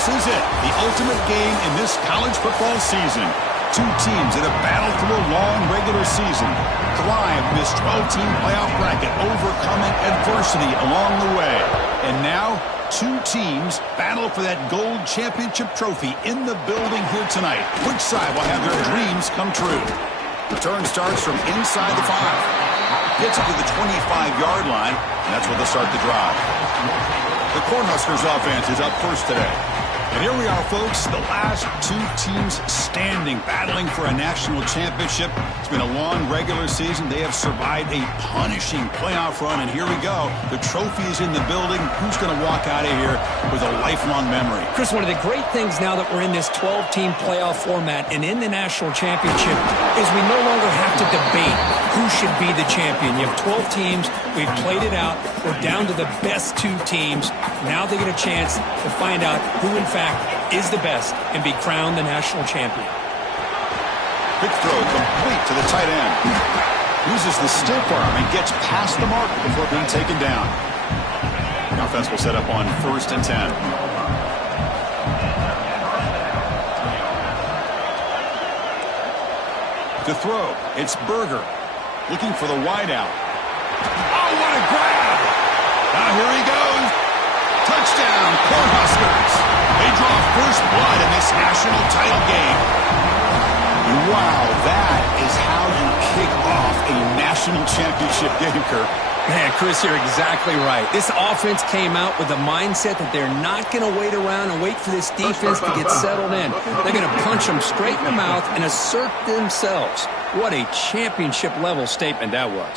This is it, the ultimate game in this college football season. Two teams that have battled through a long regular season, climbed this 12-team playoff bracket, overcoming adversity along the way. And now, two teams battle for that gold championship trophy in the building here tonight. Which side will have their dreams come true? Return starts from inside the 5. Gets it to the 25-yard line, and that's where they'll start the drive. The Cornhuskers offense is up first today. And here we are, folks, the last two teams standing, battling for a national championship. It's been a long regular season. They have survived a punishing playoff run, and here we go. The trophy is in the building. Who's going to walk out of here with a lifelong memory? Chris, one of the great things now that we're in this 12-team playoff format and in the national championship is we no longer have to debate who should be the champion. You have 12 teams. We've played it out. We're down to the best two teams. Now they get a chance to find out who, in fact, is the best and be crowned the national champion. Quick throw complete to the tight end. Uses the stiff arm and gets past the mark before being taken down. The offense will set up on 1st and 10. To throw, it's Berger. Looking for the wideout. Oh, what a grab! Now here he goes. Touchdown, Cornhuskers. They draw first blood in this national title game. Wow, that is how you kick off a national championship game, Kirk. Man, Chris, you're exactly right. This offense came out with the mindset that they're not going to wait around and wait for this defense to get settled in. They're going to punch them straight in the mouth and assert themselves. What a championship-level statement that was.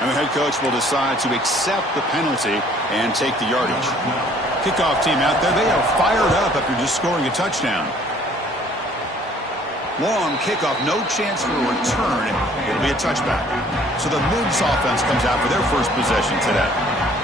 And the head coach will decide to accept the penalty and take the yardage. Kickoff team out there, they are fired up after just scoring a touchdown. Long kickoff, no chance for a return. It'll be a touchback. So the Vybz offense comes out for their first possession today.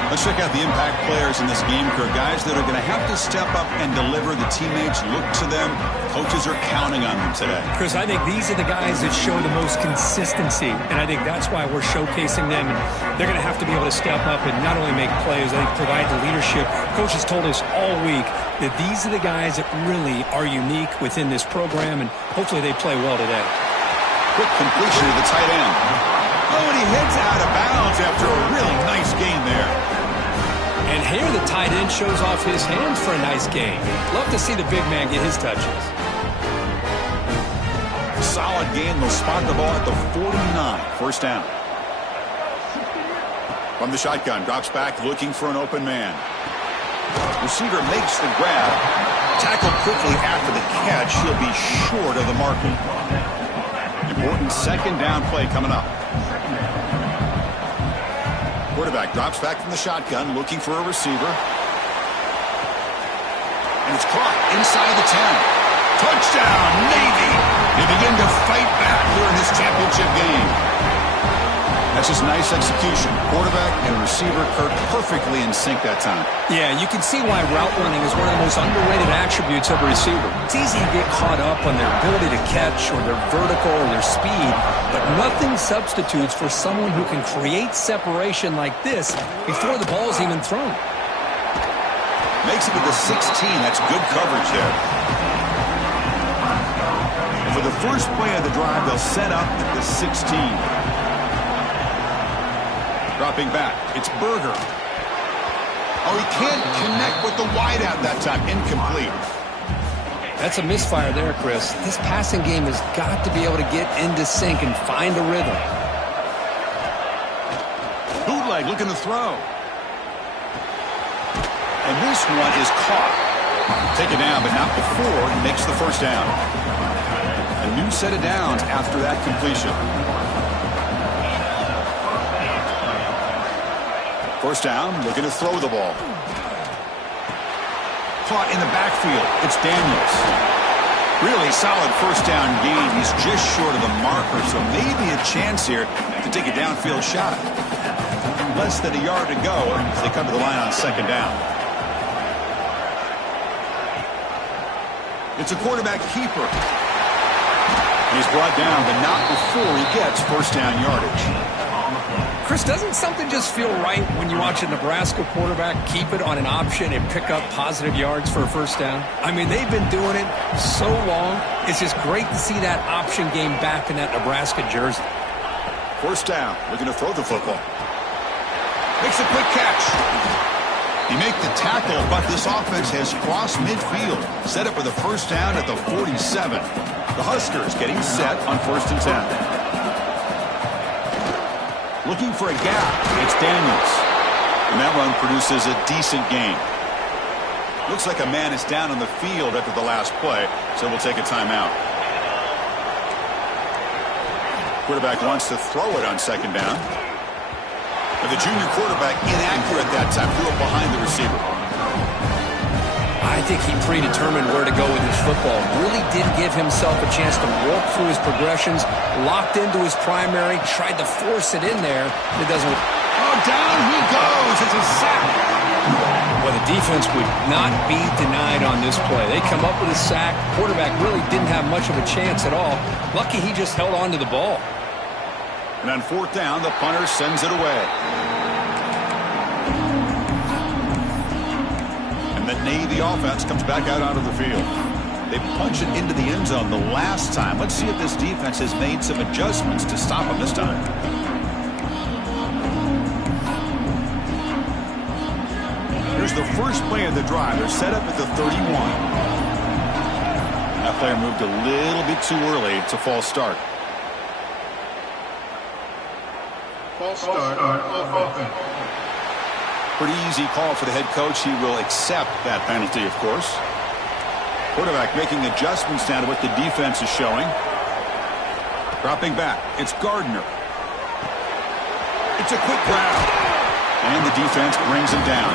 Let's check out the impact players in this game, Kirk. Guys that are going to have to step up and deliver. The teammates look to them. Coaches are counting on them today. Chris, I think these are the guys that show the most consistency, and I think that's why we're showcasing them. And they're going to have to be able to step up and not only make plays, I think provide the leadership. Coach has told us all week that these are the guys that really are unique within this program, and hopefully they play well today. Quick completion to the tight end. Oh, and he heads out of bounds after a really nice gain there. And here the tight end shows off his hands for a nice gain. Love to see the big man get his touches. Solid gain. They'll spot the ball at the 49. First down. From the shotgun, drops back looking for an open man. Receiver makes the grab. Tackled quickly after the catch. He'll be short of the marker. Important second down play coming up. Quarterback drops back from the shotgun, looking for a receiver. And it's caught inside the 10. Touchdown, Navy! They begin to fight back here in this championship game. That's just nice execution. Quarterback and receiver, Kirk, perfectly in sync that time. Yeah, you can see why route running is one of the most underrated attributes of a receiver. It's easy to get caught up on their ability to catch or their vertical or their speed, but nothing substitutes for someone who can create separation like this before the ball is even thrown. Makes it to the 16. That's good coverage there. And for the first play of the drive, they'll set up at the 16. Dropping back, it's Berger. Oh, he can't connect with the wideout that time. Incomplete. That's a misfire there, Chris. This passing game has got to be able to get into sync and find a rhythm. Bootleg looking to throw. And this one is caught. Take it down, but not before he makes the first down. A new set of downs after that completion. First down, looking to throw the ball. Caught in the backfield. It's Daniels. Really solid first down gain. He's just short of the marker, so maybe a chance here to take a downfield shot. Less than a yard to go as they come to the line on second down. It's a quarterback keeper. He's brought down, but not before he gets first down yardage. Chris, doesn't something just feel right when you watch a Nebraska quarterback keep it on an option and pick up positive yards for a first down? I mean, they've been doing it so long. It's just great to see that option game back in that Nebraska jersey. First down, looking to throw the football. Makes a quick catch. He make the tackle, but this offense has crossed midfield. Set up for the first down at the 47. The Huskers getting set on 1st and 10. Looking for a gap, it's Daniels. And that run produces a decent gain. Looks like a man is down on the field after the last play, so we'll take a timeout. Quarterback wants to throw it on 2nd down. But the junior quarterback inaccurate that time, threw it behind the receiver. I think he predetermined where to go with his football. Really did give himself a chance to walk through his progressions, locked into his primary, tried to force it in there. It doesn't. Oh, down he goes. It's a sack. Well, the defense would not be denied on this play. They come up with a sack. Quarterback really didn't have much of a chance at all. Lucky he just held on to the ball. And on 4th down, the punter sends it away. The Navy offense comes back out onto the field. They punch it into the end zone the last time. Let's see if this defense has made some adjustments to stop them this time. Here's the first play of the drive. They're set up at the 31. That player moved a little bit too early. It's a false start. False start on offense. Pretty easy call for the head coach. He will accept that penalty, of course. Quarterback making adjustments now to what the defense is showing. Dropping back. It's Gardner. It's a quick grab. And the defense brings him down.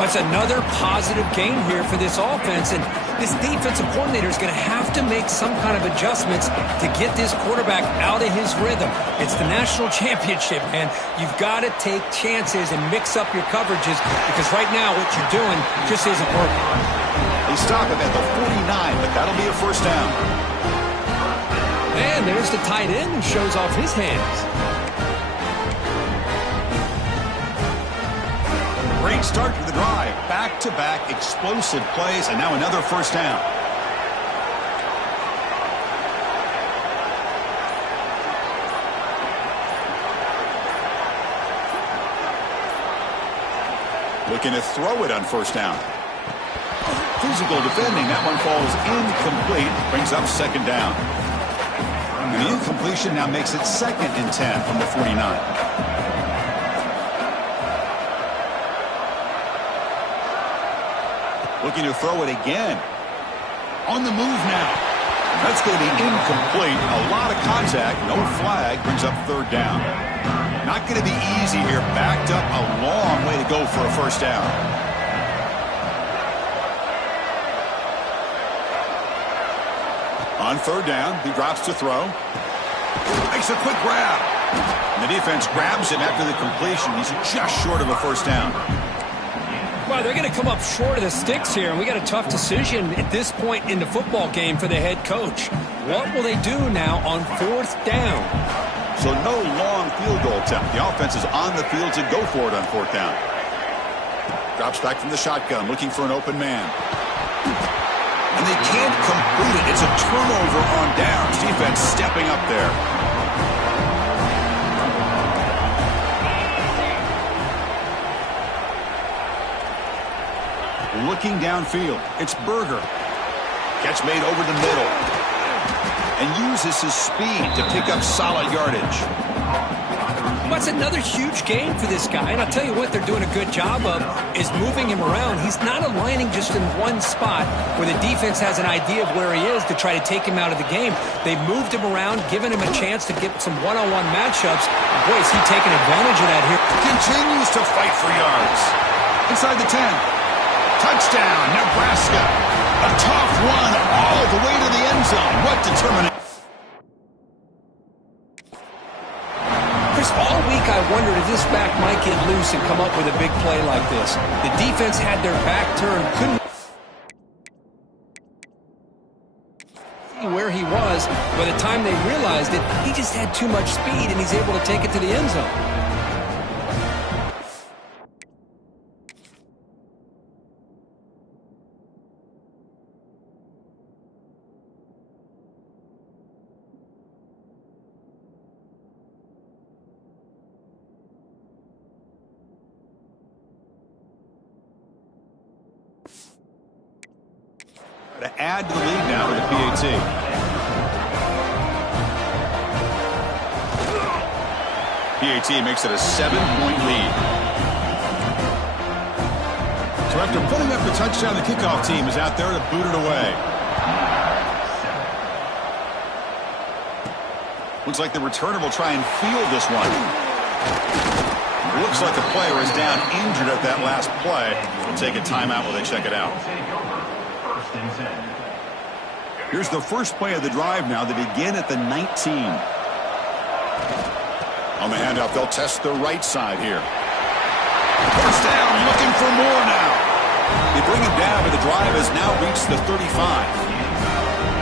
That's another positive gain here for this offense. And this defensive coordinator is going to have to make some kind of adjustments to get this quarterback out of his rhythm. It's the national championship, man. You've got to take chances and mix up your coverages because right now what you're doing just isn't working. They stop him at the 49, but that'll be a first down. And there's the tight end who shows off his hands. Great start to the drive. Back-to-back explosive plays, and now another first down. Looking to throw it on 1st down. Physical defending. That one falls incomplete. Brings up 2nd down. And the incompletion now makes it 2nd and 10 from the 49. Looking to throw it again. On the move now. That's going to be incomplete. A lot of contact. No flag. Brings up 3rd down. Not going to be easy here. Backed up a long way to go for a first down. On 3rd down, he drops to throw. Makes a quick grab. And the defense grabs him after the completion. He's just short of a first down. Well, they're going to come up short of the sticks here, and we got a tough decision at this point in the football game for the head coach. What will they do now on 4th down? So no long field goal attempt. The offense is on the field to go for it on 4th down. Drops back from the shotgun, looking for an open man. And they can't complete it. It's a turnover on downs. Defense stepping up there. Looking downfield. It's Berger. Catch made over the middle. And uses his speed to pick up solid yardage. That's another huge game for this guy. And I'll tell you what they're doing a good job of is moving him around. He's not aligning just in one spot where the defense has an idea of where he is to try to take him out of the game. They've moved him around, given him a chance to get some one-on-one matchups. Boy, is he taking advantage of that here. Continues to fight for yards. Inside the 10. Touchdown, Nebraska. A tough one all the way to the end zone. What determination. Chris, all week I wondered if this back might get loose and come up with a big play like this. The defense had their back turned, couldn't see where he was. because by the time they realized it, he just had too much speed, and he's able to take it to the end zone. To add to the lead now with a PAT. PAT makes it a 7-point lead. So after putting up the touchdown, the kickoff team is out there to boot it away. Looks like the returner will try and field this one. Looks like the player is down injured at that last play. We'll take a timeout while they check it out. Here's the first play of the drive now. They begin at the 19. On the handoff, they'll test the right side here. First down, looking for more now. They bring him down, but the drive has now reached the 35.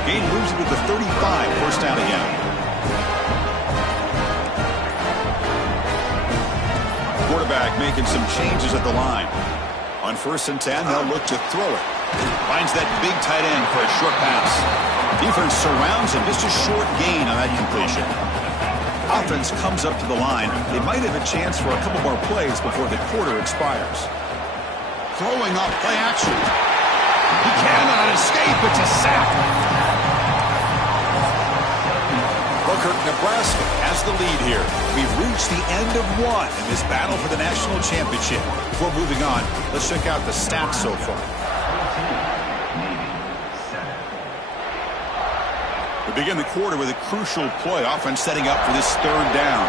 Gain moves it to the 35. First down again. Quarterback making some changes at the line. On 1st and 10, they'll look to throw it. Finds that big tight end for a short pass. Defense surrounds him. Just a short gain on that completion. Offense comes up to the line. They might have a chance for a couple more plays before the quarter expires. Throwing off play action. He cannot escape. It's a sack. Booker, Nebraska has the lead here. We've reached the end of one in this battle for the national championship. Before moving on, let's check out the stats so far. We begin the quarter with a crucial play. Offense setting up for this 3rd down.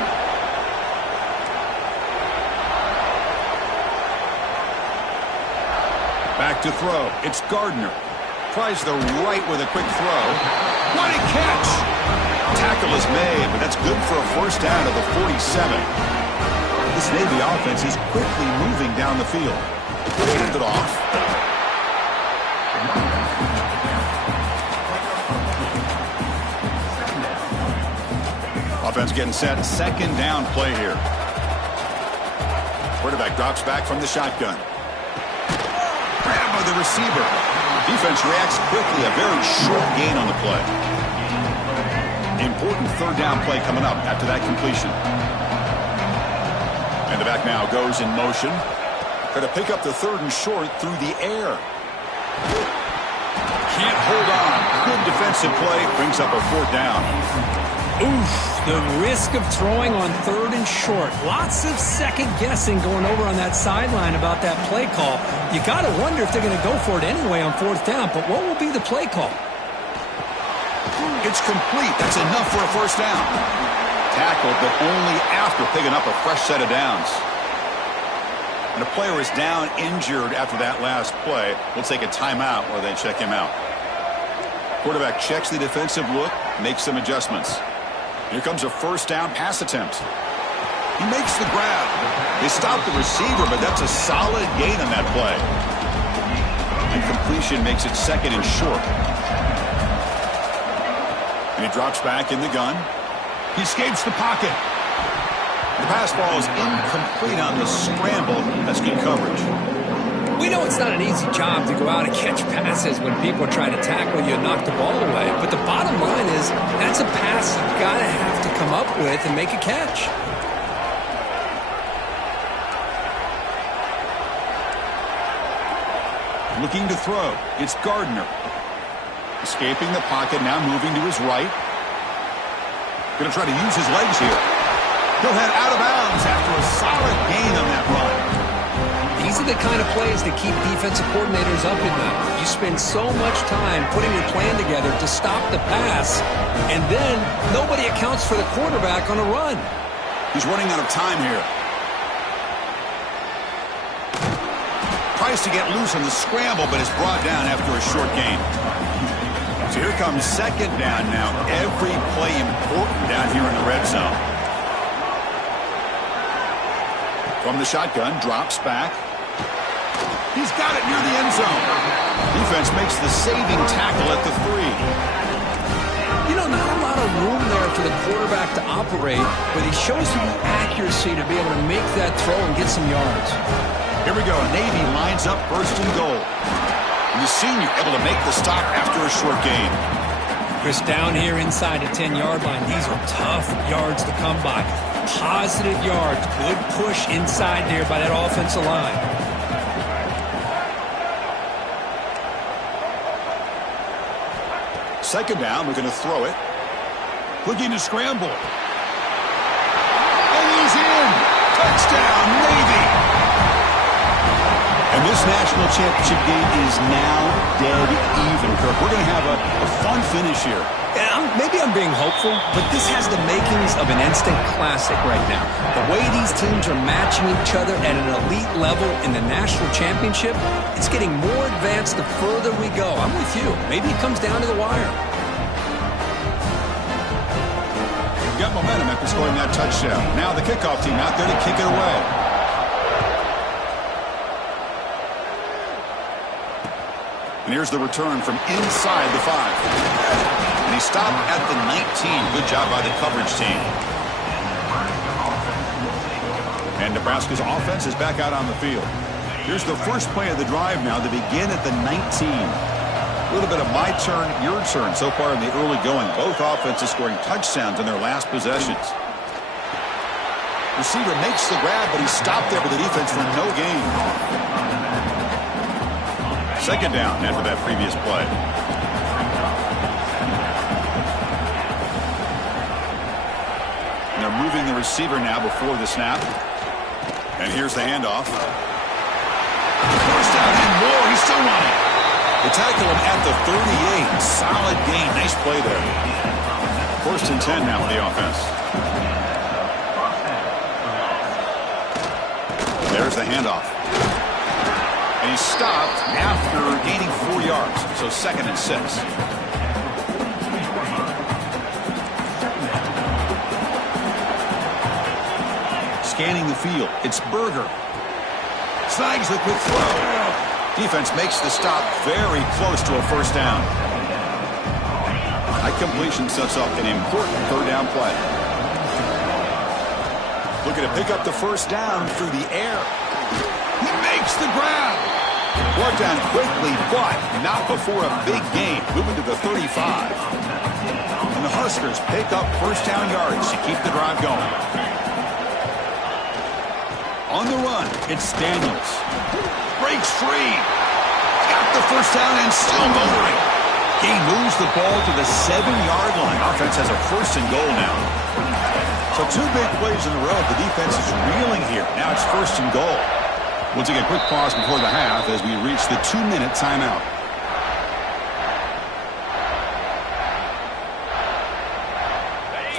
Back to throw. It's Gardner. Tries the right with a quick throw. What a catch! Tackle is made, but that's good for a first down to the 47. This Navy offense is quickly moving down the field. Hand it off. Offense getting set. 2nd down play here. Quarterback drops back from the shotgun. Grab by the receiver. Defense reacts quickly. A very short gain on the play. Important 3rd down play coming up after that completion. And the back now goes in motion. Try to pick up the 3rd and short through the air. Can't hold on. Good defensive play. Brings up a 4th down. Oof, the risk of throwing on 3rd and short. Lots of second guessing going over on that sideline about that play call. You got to wonder if they're going to go for it anyway on 4th down, but what will be the play call? It's complete. That's enough for a first down. Tackled, but only after picking up a fresh set of downs. And a player is down injured after that last play. We'll take a timeout while they check him out. Quarterback checks the defensive look, makes some adjustments. Here comes a first down pass attempt. He makes the grab. They stop the receiver, but that's a solid gain on that play. And completion makes it 2nd and short. And he drops back in the gun. He escapes the pocket. The pass ball is incomplete on the scramble. That's good coverage. We know it's not an easy job to go out and catch passes when people try to tackle you and knock the ball away. But the bottom line is that's a pass you've got to have to come up with and make a catch. Looking to throw. It's Gardner. Escaping the pocket, now moving to his right. Going to try to use his legs here. He'll head out of bounds after a solid gain on that run. These are the kind of plays that keep defensive coordinators up at night. You spend so much time putting your plan together to stop the pass, and then nobody accounts for the quarterback on a run. He's running out of time here. Tries to get loose on the scramble, but is brought down after a short gain. So here comes 2nd down now. Every play important down here in the red zone. From the shotgun, drops back. He's got it near the end zone. Defense makes the saving tackle at the 3. You know, not quarterback to operate, but he shows you the accuracy to be able to make that throw and get some yards. Here we go. Navy lines up first and goal. And the senior able to make the stop after a short gain. Chris, down here inside the 10-yard line, these are tough yards to come by. Positive yards. Good push inside there by that offensive line. Second down, we're going to throw it. Looking to scramble. And he's in. Touchdown, Navy. And this national championship game is now dead even, Kirk. We're going to have a fun finish here. Yeah, maybe I'm being hopeful, but this has the makings of an instant classic right now. The way these teams are matching each other at an elite level in the national championship, it's getting more advanced the further we go. I'm with you. Maybe it comes down to the wire. Got momentum after scoring that touchdown. Now the kickoff team out there to kick it away. And here's the return from inside the 5. And he stopped at the 19. Good job by the coverage team. And Nebraska's offense is back out on the field. Here's the first play of the drive now to begin at the 19. A little bit of my turn, your turn so far in the early going. Both offenses scoring touchdowns in their last possessions. Receiver makes the grab, but he stopped there with the defense for no gain. Second down after that previous play. And they're moving the receiver now before the snap. And here's the handoff. First down and more. He's still running. They tackle him at the 38. Solid gain. Nice play there. First and 10 now for the offense. There's the handoff. And he stopped after gaining 4 yards. So second and 6. Scanning the field. It's Berger. Snags the quick throw. Defense makes the stop very close to a first down. That completion sets up an important third down play. Looking to pick up the first down through the air. He makes the grab. Brought down quickly, but not before a big gain. Moving to the 35. And the Huskers pick up first down yards to keep the drive going. On the run, it's Daniels. Breaks free. Got the first down and still motoring. He moves the ball to the 7-yard line. Offense has a first and goal now. So 2 big plays in a row. The defense is reeling here. Now it's first and goal. We'll take a quick pause before the half as we reach the 2-minute timeout.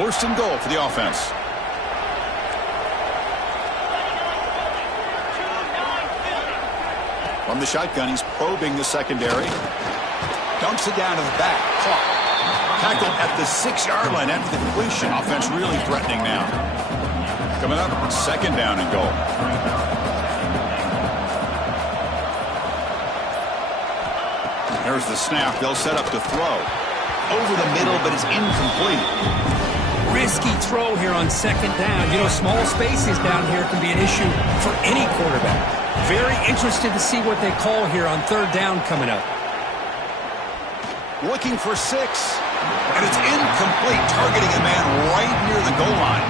First and goal for the offense. From the shotgun, he's probing the secondary. Dumps it down to the back. Caught. Tackled at the 6-yard line after the completion. Offense really threatening now. Coming up, second down and goal. There's the snap. They'll set up to throw. Over the middle, but it's incomplete. Risky throw here on second down. You know, small spaces down here can be an issue for any quarterback. Very interested to see what they call here on third down coming up. Looking for 6. And it's incomplete. Targeting a man right near the goal line.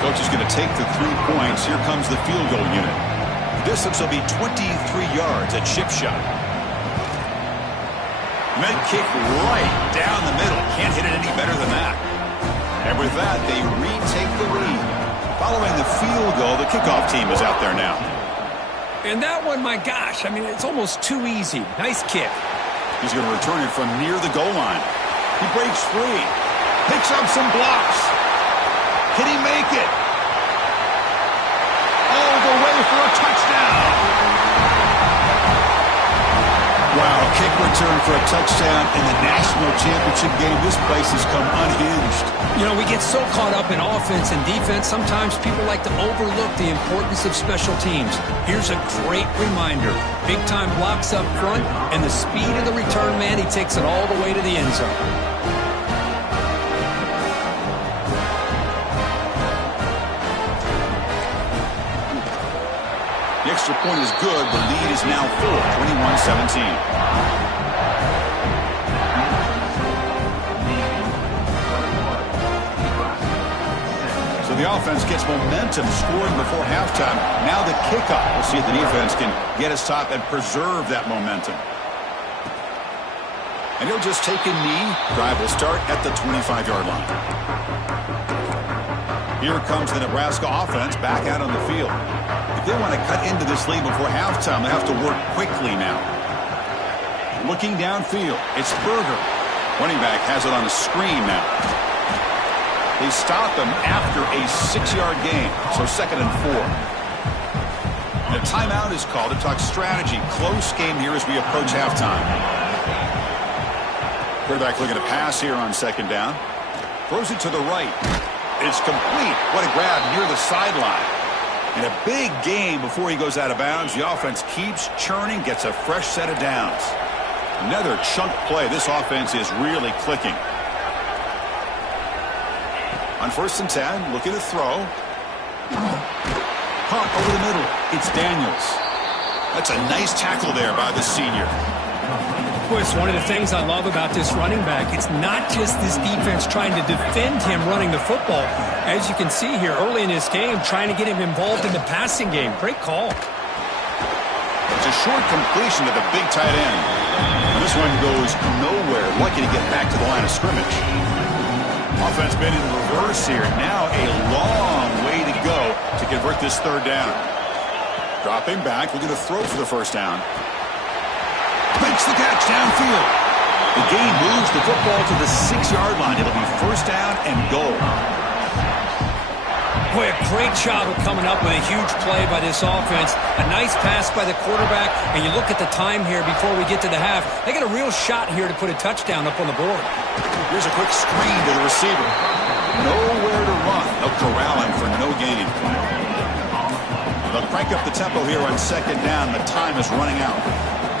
Coach is going to take the 3 points. Here comes the field goal unit. The distance will be 23 yards at chip shot. Med kick right down the middle. Can't hit it any better than that. And with that, they retake the lead. Following the field goal, the kickoff team is out there now. And that one, my gosh, I mean, it's almost too easy. Nice kick. He's going to return it from near the goal line. He breaks free. Picks up some blocks. Can he make it? All the way for a touchdown. Wow, kick return for a touchdown in the national championship game. This place has come unhinged. You know, we get so caught up in offense and defense, sometimes people like to overlook the importance of special teams. Here's a great reminder. Big-time blocks up front, and the speed of the return man, he takes it all the way to the end zone. extra point is good. The lead is now full, 21-17. So the offense gets momentum scoring before halftime. Now the kickoff. We'll see if the defense can get a stop and preserve that momentum. And he'll just take a knee. Drive will start at the 25-yard line. Here comes the Nebraska offense back out on the field. If they want to cut into this lead before halftime, they have to work quickly now. Looking downfield, it's Berger. Running back has it on the screen now. They stop him after a 6-yard gain, so 2nd and 4. The timeout is called to talk strategy. Close game here as we approach halftime. Quarterback looking to pass here on 2nd down. Throws it to the right. It's complete. What a grab near the sideline. And a big gain before he goes out of bounds. The offense keeps churning, gets a fresh set of downs. Another chunk play. This offense is really clicking. On 1st and 10, looking to throw. Pump over the middle. It's Daniels. That's a nice tackle there by the senior. It's one of the things I love about this running back. It's not just this defense trying to defend him running the football. As you can see here early in this game, trying to get him involved in the passing game. Great call. It's a short completion to the big tight end. And this one goes nowhere. Lucky to get back to the line of scrimmage. Offense been in reverse here. Now a long way to go to convert this 3rd down. Dropping back, looking to throw for the 1st down. Makes the catch downfield. The gain moves the football to the 6-yard line. It'll be 1st down and goal. Boy, a great job of coming up with a huge play by this offense. A nice pass by the quarterback. And you look at the time here before we get to the half. They got a real shot here to put a touchdown up on the board. Here's a quick screen to the receiver. Nowhere to run. They'll corral him for no gain. They'll crank up the tempo here on 2nd down. The time is running out.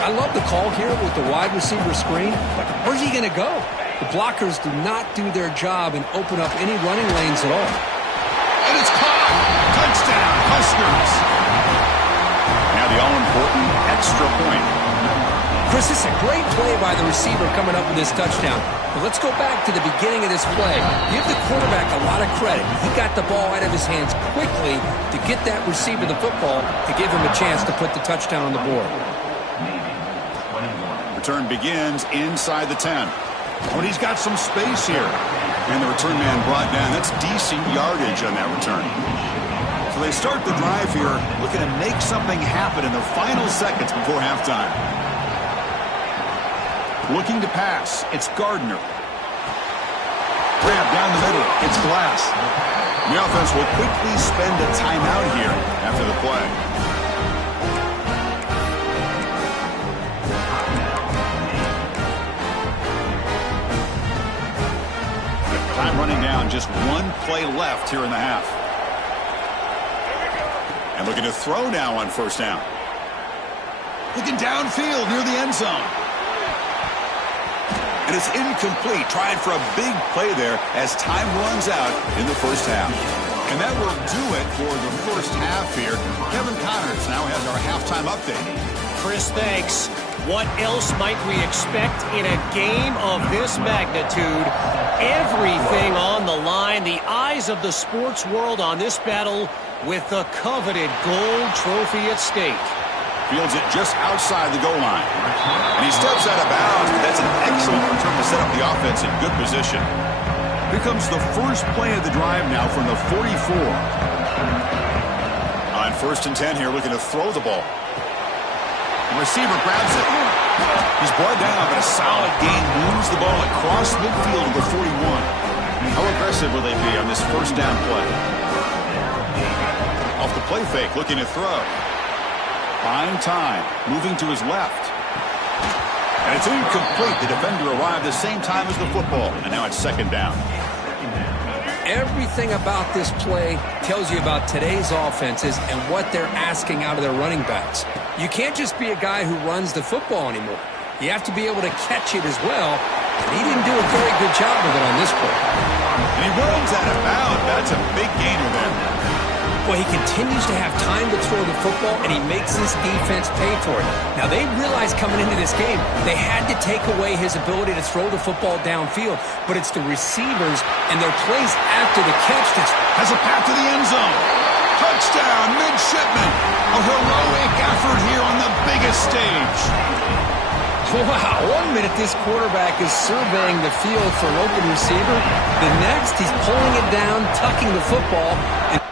I love the call here with the wide receiver screen, but where's he going to go? The blockers do not do their job and open up any running lanes at all. And it's caught! Touchdown, Huskers! Now the all-important extra point. Chris, this is a great play by the receiver coming up with this touchdown. But let's go back to the beginning of this play. Give the quarterback a lot of credit. He got the ball out of his hands quickly to get that receiver the football to give him a chance to put the touchdown on the board. Return begins inside the 10. Oh, he's got some space here. And the return man brought down. That's decent yardage on that return. So they start the drive here looking to make something happen in the final seconds before halftime. Looking to pass. It's Gardner. Grab down the middle. It's Glass. The offense will quickly spend a timeout here after the play. Time running down, just 1 play left here in the half. And looking to throw now on 1st down. Looking downfield near the end zone. And it's incomplete. Trying for a big play there as time runs out in the 1st half. And that will do it for the 1st half here. Kevin Connors now has our halftime update. Chris, thanks. What else might we expect in a game of this magnitude? Everything on the line. The eyes of the sports world on this battle with the coveted gold trophy at stake. Fields it just outside the goal line. And he steps out of bounds, but that's an excellent return to set up the offense in good position. Here comes the first play of the drive now from the 44. On 1st and 10 here, looking to throw the ball. The receiver grabs it. He's brought down, but a solid gain moves the ball across midfield to the 41. How aggressive will they be on this 1st down play? Off the play fake, looking to throw. Buying time, moving to his left. And it's incomplete. The defender arrived the same time as the football, and now it's 2nd down. Everything about this play tells you about today's offenses and what they're asking out of their running backs. You can't just be a guy who runs the football anymore. You have to be able to catch it as well. And he didn't do a very good job of it on this play. And he runs out of bounds. That's a big gainer there. Well, he continues to have time to throw the football, and he makes his defense pay for it. Now, they realized coming into this game they had to take away his ability to throw the football downfield, but it's the receivers and their plays after the catch that's... Has a path to the end zone. Touchdown, midshipman. A heroic effort here on the biggest stage. Wow, 1 minute this quarterback is surveying the field for an open receiver. The next, he's pulling it down, tucking the football. And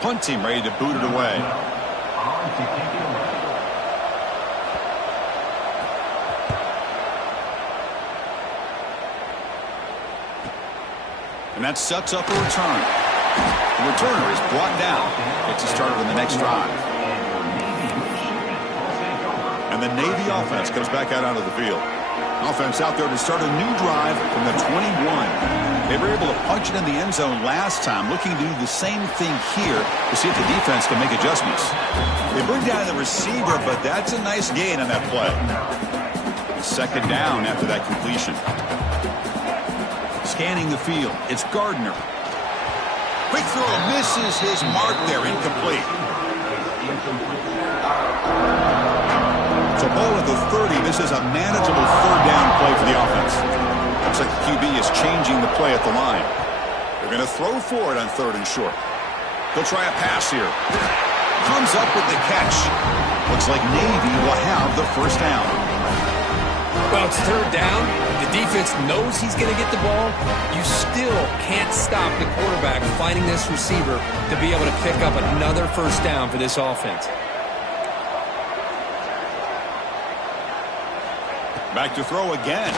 punt team ready to boot it away. And that sets up a return. The returner is brought down. Gets us started on the next drive. And the Navy offense comes back out onto the field. Offense out there to start a new drive from the 21. They were able to punch it in the end zone last time, looking to do the same thing here to see if the defense can make adjustments. They bring down the receiver, but that's a nice gain on that play. Second down after that completion. Scanning the field, it's Gardner. Quick throw misses his mark there, incomplete. So ball at the 30. This is a manageable third down play for the offense. Looks like the QB is changing the play at the line. They're going to throw for it on 3rd and short. They'll try a pass here. Comes up with the catch. Looks like Navy will have the first down. well, it's 3rd down. The defense knows he's going to get the ball. You still can't stop the quarterback finding this receiver to be able to pick up another first down for this offense. Back to throw again.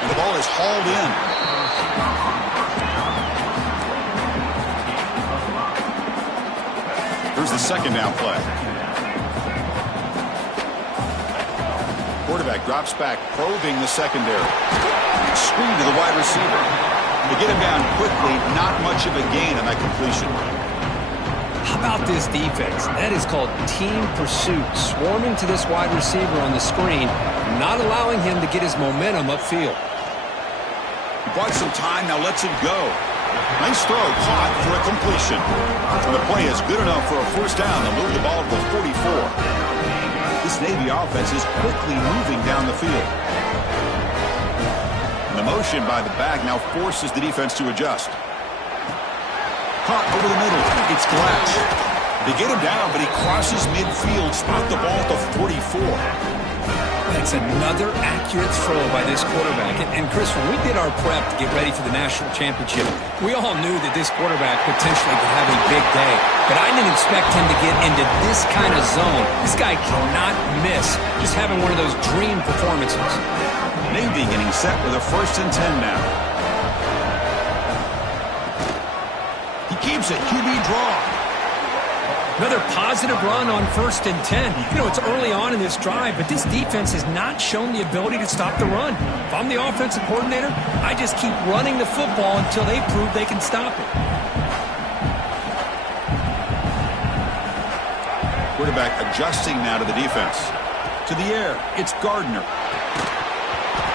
And the ball is hauled in. Here's the 2nd down play. Quarterback drops back, probing the secondary. Screen to the wide receiver. They get him down quickly, not much of a gain on that completion. How about this defense? That is called team pursuit. Swarming to this wide receiver on the screen, not allowing him to get his momentum upfield. He bought some time, now lets it go. Nice throw, caught for a completion. And the play is good enough for a first down to move the ball to the 44. This Navy offense is quickly moving down the field. And the motion by the back now forces the defense to adjust. Caught over the middle. It's Glass. They get him down, but he crosses midfield, spot the ball at the 44. That's another accurate throw by this quarterback. And Chris, when we did our prep to get ready for the national championship, we all knew that this quarterback potentially could have a big day. But I didn't expect him to get into this kind of zone. This guy cannot miss. Just having one of those dream performances. Navy getting set with a 1st and 10 now. He keeps it. QB draw. Another positive run on 1st and 10. You know, it's early on in this drive, but this defense has not shown the ability to stop the run. If I'm the offensive coordinator, I just keep running the football until they prove they can stop it. Quarterback adjusting now to the defense. To the air, it's Gardner.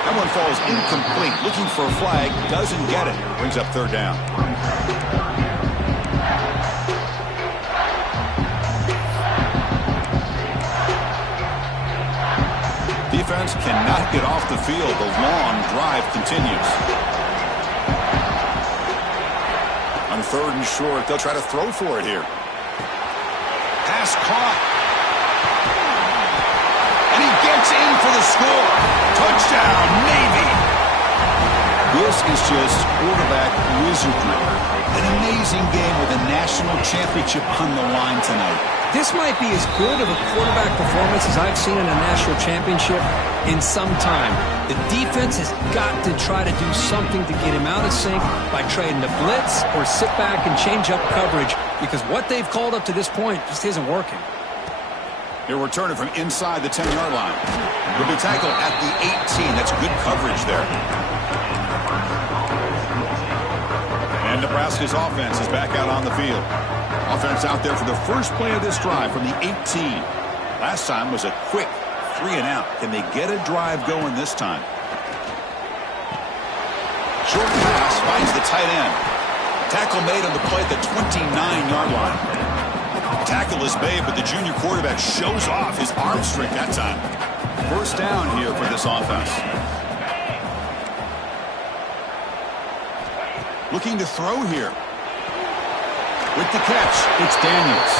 That one falls incomplete. Looking for a flag, doesn't get it. Brings up 3rd down. Defense cannot get off the field. The long drive continues. On 3rd and short, they'll try to throw for it here. Pass caught. And he gets in for the score. Touchdown, Navy. This is just quarterback wizardry. An amazing game with a national championship on the line tonight. This might be as good of a quarterback performance as I've seen in a national championship in some time. The defense has got to try to do something to get him out of sync by trading the blitz or sit back and change up coverage, because what they've called up to this point just isn't working. He'll return it from inside the 10-yard line. He'll be tackled at the 18. That's good coverage there. And Nebraska's offense is back out on the field. Offense out there for the first play of this drive from the 18. Last time was a quick 3-and-out. Can they get a drive going this time? Short pass finds the tight end. Tackle made on the play at the 29-yard line. Tackle is made, but the junior quarterback shows off his arm strength that time. First down here for this offense. Looking to throw here. With the catch, it's Daniels.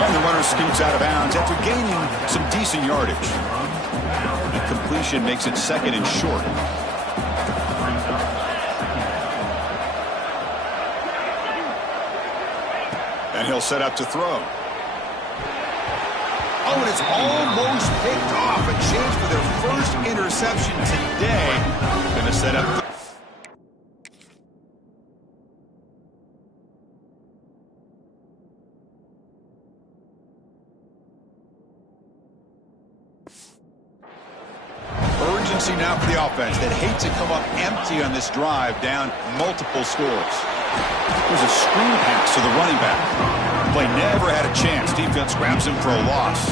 And the runner scoots out of bounds after gaining some decent yardage. The completion makes it second and short. And he'll set up to throw. Oh, and it's almost picked off. A chance for their first interception today. Going to set up. Urgency now for the offense that hate to come up empty on this drive, down multiple scores. There's a screen pass to the running back. Play never had a chance. Defense grabs him for a loss.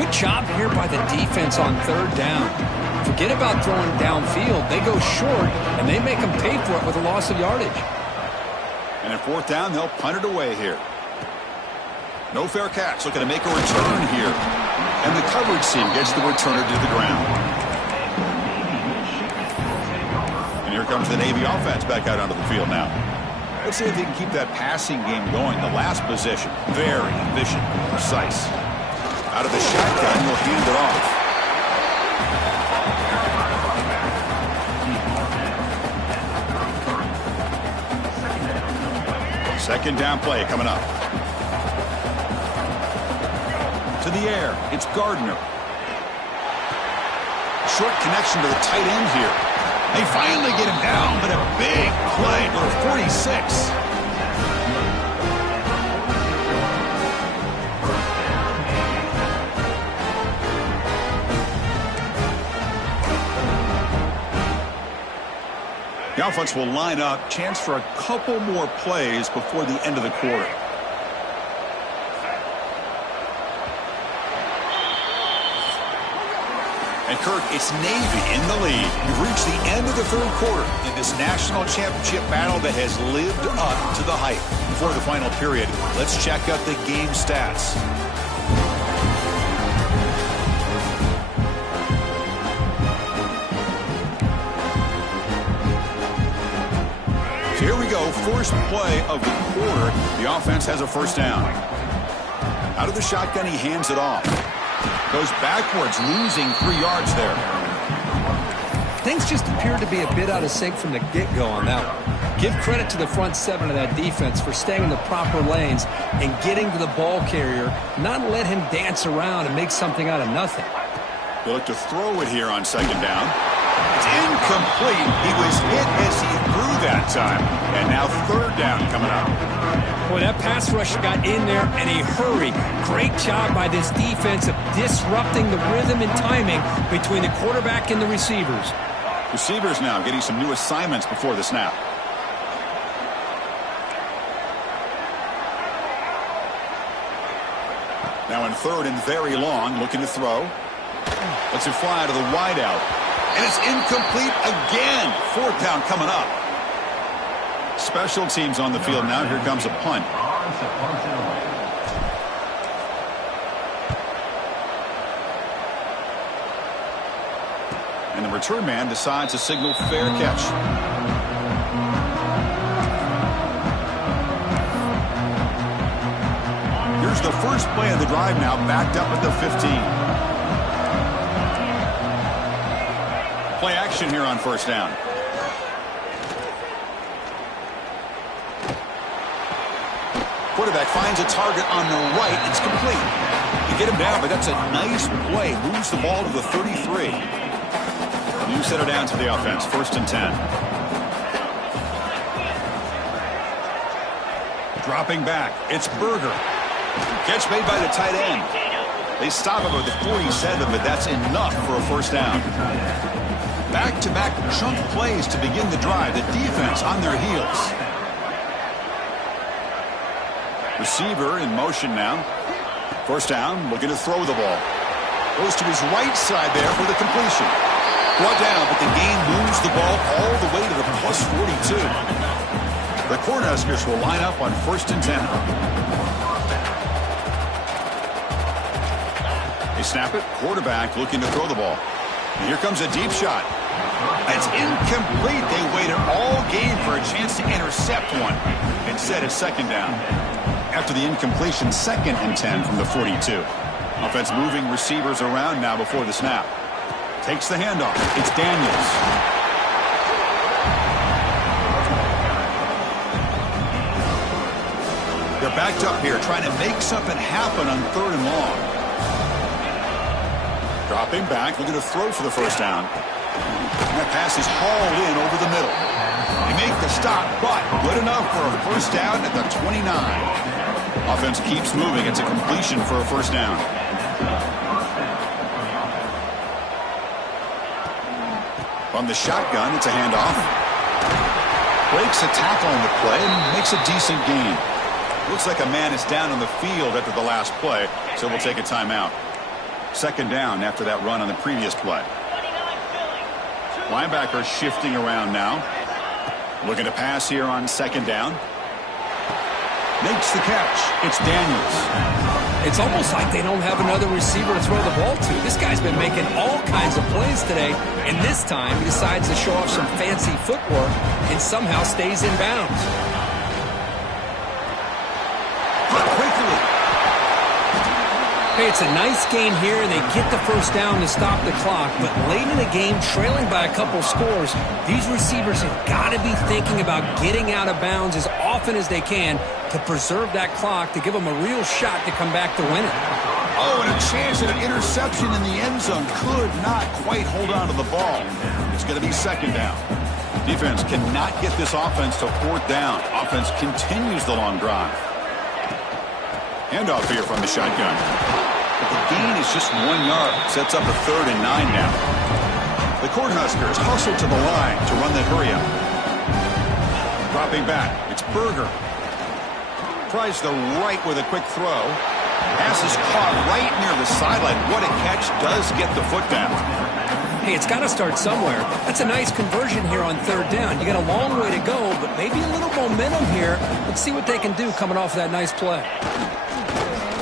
Good job here by the defense on third down. Forget about throwing downfield. They go short, and they make them pay for it with a loss of yardage. And at fourth down, they'll punt it away here. No fair catch. Looking to make a return here. And the coverage team gets the returner to the ground. And here comes the Navy offense back out onto the field now. Let's see if they can keep that passing game going. The last possession, very efficient, precise. Out of the shotgun, he'll hand it off. Second down play coming up. To the air, it's Gardner. Short connection to the tight end here. They finally get him down, but a big play for 46. The offense will line up. Chance for a couple more plays before the end of the quarter. And Kirk, it's Navy in the lead. We've reached the end of the third quarter in this national championship battle that has lived up to the hype. Before the final period, let's check out the game stats. So here we go, first play of the quarter. The offense has a first down. Out of the shotgun, he hands it off. Goes backwards, losing 3 yards there. Things just appeared to be a bit out of sync from the get-go on that one. Give credit to the front seven of that defense for staying in the proper lanes and getting to the ball carrier, not let him dance around and make something out of nothing. They look to throw it here on second down. It's incomplete. He was hit as he threw that time. And now third down coming up. Boy, that pass rush got in there in a hurry. Great job by this defense of disrupting the rhythm and timing between the quarterback and the receivers. Receivers now getting some new assignments before the snap. Now in third and very long, looking to throw. Lets it fly to the wideout. And it's incomplete again. Fourth down coming up. Special teams on the field now. Here comes a punt. And the return man decides to signal fair catch. Here's the first play of the drive now, backed up at the 15. Play action here on first down. Quarterback finds a target on the right. It's complete. You get him down, but that's a nice play. Moves the ball to the 33. New center down to the offense. First and 10. Dropping back. It's Berger. Catch made by the tight end. They stop him at the 47, but that's enough for a first down. Back-to-back chunk plays to begin the drive. The defense on their heels. Receiver in motion now. First down, looking to throw the ball. Goes to his right side there for the completion. Brought down, but the gain moves the ball all the way to the plus 42. The Cornhuskers will line up on 1st and 10. They snap it. Quarterback looking to throw the ball. And here comes a deep shot. It's incomplete. They waited all game for a chance to intercept one. Instead, it's 2nd down. After the incompletion, 2nd and 10 from the 42. Offense moving receivers around now before the snap. Takes the handoff. It's Daniels. They're backed up here trying to make something happen on 3rd and long. Dropping back, looking to throw for the 1st down. And that pass is hauled in over the middle. They make the stop, but good enough for a 1st down at the 29. Offense keeps moving. It's a completion for a 1st down. From the shotgun, it's a handoff. Breaks a tackle on the play and makes a decent gain. Looks like a man is down on the field after the last play, so we'll take a timeout. 2nd down after that run on the previous play. Linebacker shifting around now. Looking to pass here on 2nd down. Makes the catch. It's Daniels. It's almost like they don't have another receiver to throw the ball to. This guy's been making all kinds of plays today, and this time he decides to show off some fancy footwork and somehow stays in bounds. Hey, it's a nice game here, and they get the 1st down to stop the clock. But late in the game, trailing by a couple scores, these receivers have got to be thinking about getting out of bounds as often as they can to preserve that clock, to give them a real shot to come back to win it. Oh, and a chance at an interception in the end zone. Could not quite hold on to the ball. It's going to be 2nd down. Defense cannot get this offense to 4th down. Offense continues the long drive. Handoff here from the shotgun. But the gain is just 1 yard. Sets up a 3rd and 9 now. The Cornhuskers hustle to the line to run that hurry up. Dropping back. It's Berger. Tries the right with a quick throw. Pass is caught right near the sideline. What a catch. Does get the foot down. Hey, it's got to start somewhere. That's a nice conversion here on 3rd down. You got a long way to go, but maybe a little momentum here. Let's see what they can do coming off of that nice play.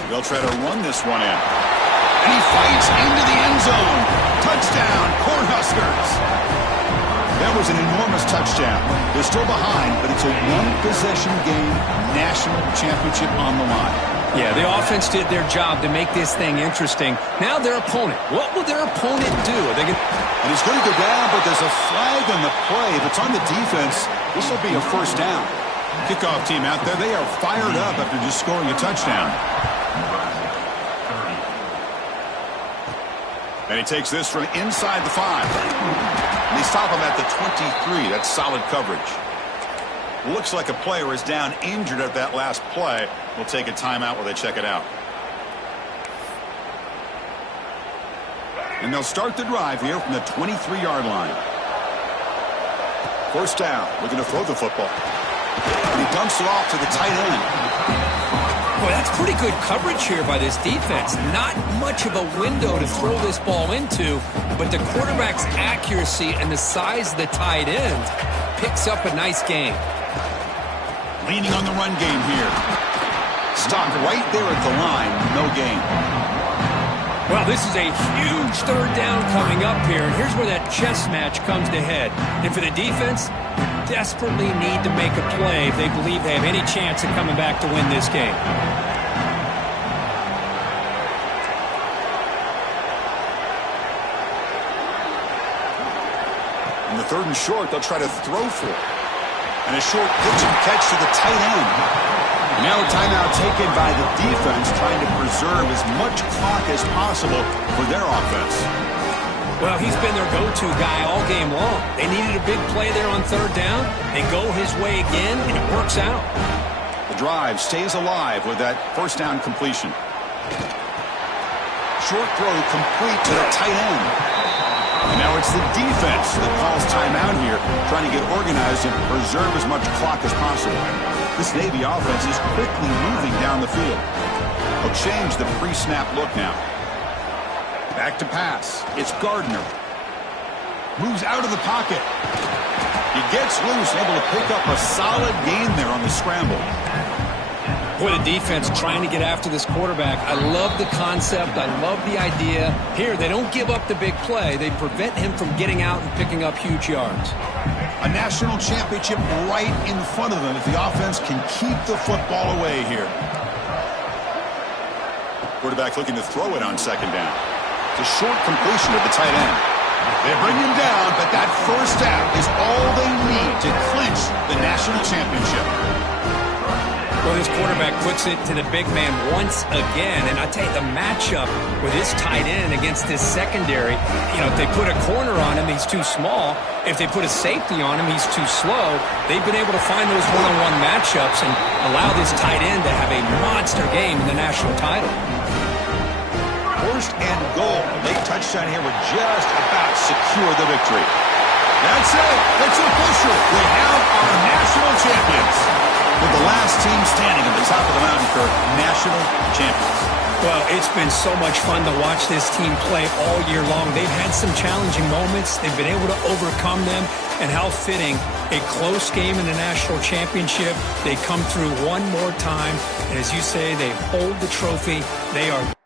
They'll try to run this one in. And he fights into the end zone. Touchdown, Cornhuskers. That was an enormous touchdown. They're still behind, but it's a one-possession game, national championship on the line. Yeah, the offense did their job to make this thing interesting. Now their opponent. What will their opponent do? And he's going to go down, but there's a flag on the play. If it's on the defense, this will be a 1st down. Kickoff team out there, they are fired up after just scoring a touchdown. And he takes this from inside the 5. And they stop him at the 23. That's solid coverage. Looks like a player is down injured at that last play. We'll take a timeout while they check it out. And they'll start the drive here from the 23-yard line. 1st down. Looking to throw the football. And he dumps it off to the tight end. Boy, that's pretty good coverage here by this defense. Not much of a window to throw this ball into, but the quarterback's accuracy and the size of the tight end picks up a nice game. Leaning on the run game here. Stopped right there at the line. No gain. Well, this is a huge 3rd down coming up here, and here's where that chess match comes to head. And for the defense, desperately need to make a play if they believe they have any chance of coming back to win this game. In the 3rd and short, they'll try to throw for it. And a short pitch and catch to the tight end. And now a timeout taken by the defense, trying to preserve as much clock as possible for their offense. Well, he's been their go-to guy all game long. They needed a big play there on 3rd down. They go his way again, and it works out. The drive stays alive with that 1st down completion. Short throw complete to the tight end. And now it's the defense that calls timeout here, trying to get organized and preserve as much clock as possible. This Navy offense is quickly moving down the field. They'll change the pre-snap look now. Back to pass. It's Gardner. Moves out of the pocket. He gets loose, able to pick up a solid gain there on the scramble. Boy, the defense trying to get after this quarterback. I love the concept. I love the idea. Here, they don't give up the big play. They prevent him from getting out and picking up huge yards. A national championship right in front of them if the offense can keep the football away here. Quarterback looking to throw it on second down. It's a short completion to the tight end. They bring him down, but that first down is all they need to clinch the national championship. Well, this quarterback puts it to the big man once again. And I tell you, the matchup with his tight end against this secondary, if they put a corner on him, he's too small. If they put a safety on him, he's too slow. They've been able to find those one-on-one matchups and allow this tight end to have a monster game in the national title. First and goal. Late touchdown here would just about secure the victory. That's it. It's official. We have our national champions. With the last team standing at the top of the mountain for national champions. Well, it's been so much fun to watch this team play all year long. They've had some challenging moments. They've been able to overcome them. And how fitting, a close game in the national championship. They come through one more time. And as you say, they hold the trophy. They are